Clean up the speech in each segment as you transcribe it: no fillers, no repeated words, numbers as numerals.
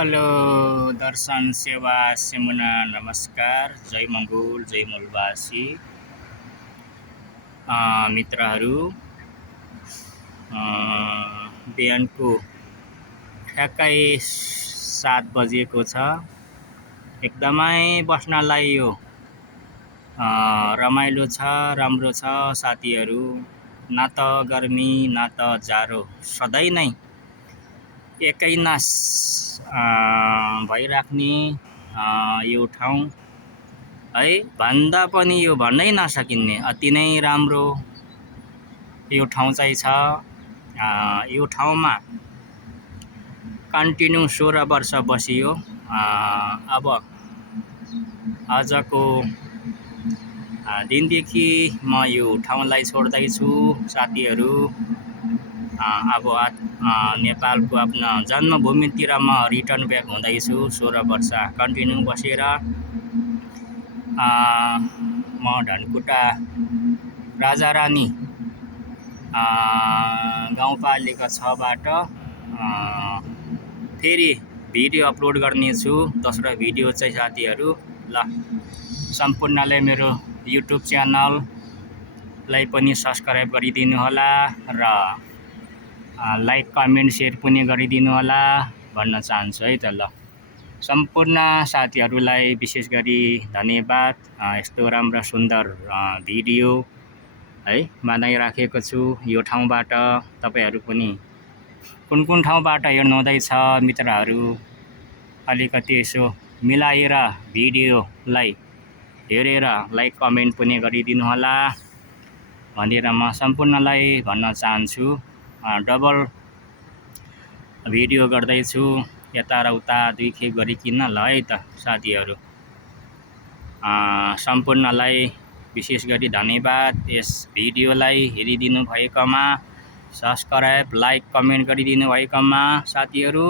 Hello दर्शन सेवा सेमुना नमस्कार। जय मङ्गोल जय मूलवासी मित्रहरू। बिहानको ठ्याक्कै 7 बजेको छ। एकदमै बस्नलाई यो रमाइलो छ, राम्रो छ साथीहरू। न त गर्मी न त जाडो, सधैँ नै एकैनास भइराख्ने यो ठाउँ है, भन्दा पनि यो भन्नै नसकिने अति नै राम्रो यो ठाउँ चाहिँ छ। यो ठाउँमा कन्टिन्यू 16 वर्ष बसियो। अब आजको दिनदेखि म यो ठाउँलाई छोड्दैछु साथीहरू। अब नेपालको आफ्नो जन्मभूमितिर म रिटर्न ब्याक हुँदैछु। 16 वर्ष कन्टिन्यू बसेर म धनकुटा राजारानी गाउँपालिका 6 बाट फेरि भिडियो अपलोड गर्नेछु। दोस्रो भिडियो चाहिँ साथीहरू ल सम्पूर्णले मेरो युट्युब च्यानललाई पनि सब्सक्राइब गरिदिनु होला र लाइक कमेन्ट सेयर पनि गरिदिनु होला भन्न चाहन्छु है त। ल सम्पूर्ण साथीहरूलाई विशेष गरी धन्यवाद। यस्तो राम्रो सुन्दर भिडियो है बनाइराखेको छु यो ठाउँबाट। तपाईहरू पनि कुन ठाउँबाट हेर्नुहुँदैछ मित्रहरू, अलिकति यसो मिलाएर भिडियोलाई हेरेर लाइक कमेन्ट पनि गरिदिनु होला भनेर म सम्पूर्णलाई भन्न चाहन्छु। डबल भिडियो गर्दैछु, यता र उता 2 खेप गरिकन ल है त साथीहरू। सम्पूर्णलाई विशेष गरी धन्यवाद। यस भिडियोलाई हेरिदिनु भएकोमा, सब्सक्राइब लाइक कमेन्ट गरिदिनु भएकोमा साथीहरू।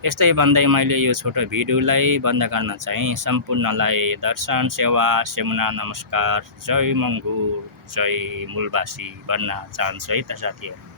यस्तै भन्दै मैले यो छोटो भिडियोलाई बन्द गर्न चाहिँ सम्पूर्णलाई दर्शन सेवा सेमुना नमस्कार, जय मङ्गोल जय मूलवासी भन्न चाहन्छु है त साथीहरू।